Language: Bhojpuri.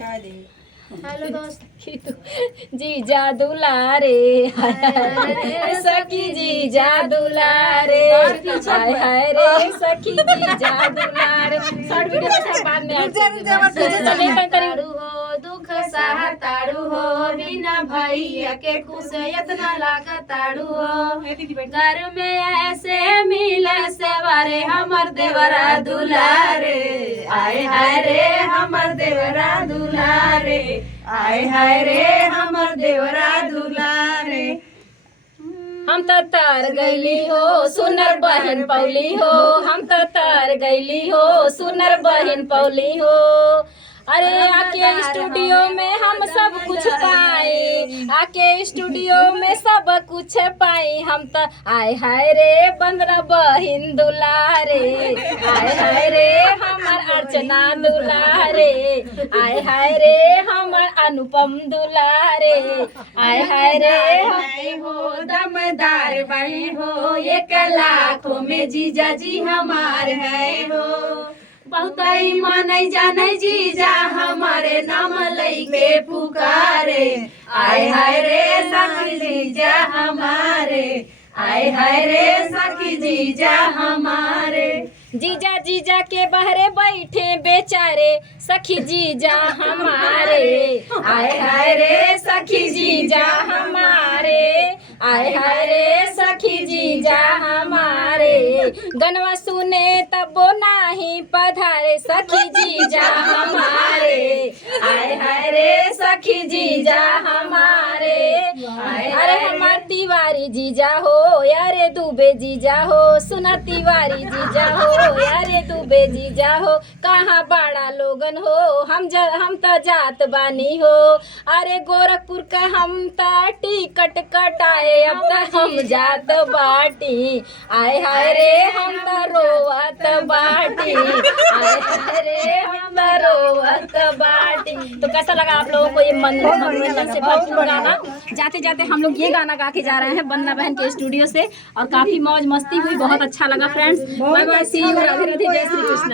हेलो दोस्त जीजा दुलारे सखी जीजा दुलारे हाय हाय रे सखी जीजा दुलारे शॉर्ट वीडियो के साथ बाद में ताड़ू हो दुख सहताड़ू हो बिना भैया के खुश इतना लागताड़ू हो घर में ऐसे मिले सेवारे हमर देवरा दुलारे आए हाय रे हमर देवरा दुलारे आए हाय रे हमर देवरा दुलारे। हम तो तर गईली हो सुनर बहन पौली हो हम तो तर गईली हो सुनर बहन पौली हो अरे आके स्टूडियो में हम सब कुछ पाए आके स्टूडियो में सब कुछ पाई हम तो आए हाय रे बंदरा बहिन दुलारे आए हाय रे हमर अर्चना दुलारे आए हाय रे हमर अनुपम दुलारे आए हाय रे हो दमदार बहे हो 1 लाखों में जीजा जी हमार है हो बहुत ही माने जाने जीजा हमारे नाम लइके पुकारे आए हाय रे सखी जीजा हमारे आए हाय रे सखी जीजा हमारे। जीजा जीजा के बहरे बैठे बेचारे सखी जीजा हमारे आए हाय रे सखी जीजा हमारे आए हाय रे सखी जीजा हमारे गनवा सुने तबो नाही पधारे सखी जीजा हमारे आए हाय रे सखी जीजा हमारे अरे हमार तिवारी जीजा हो यारे दुबे जीजा हो सुना तिवारी जीजा हो यारे दुबे जीजा हो कहाँ बड़ा लोगन हो हम तो जात बानी हो अरे गोरखपुर का हम तो टिकट कटाए अब तक हम जात बाटी आए हाय रे हम तो रोवत बाटी आए हाय रे हम तो रोवत बाटी। तो कैसा लगा आप लोगों को ये मनोरंजन से भरपूर गाना जाते जाते हम लोग ये गाना गा के जा रहे हैं वंदना बहन के स्टूडियो से और काफी मौज मस्ती हुई बहुत अच्छा लगा friends bye bye see you Radhe Radhe जय श्री कृष्ण।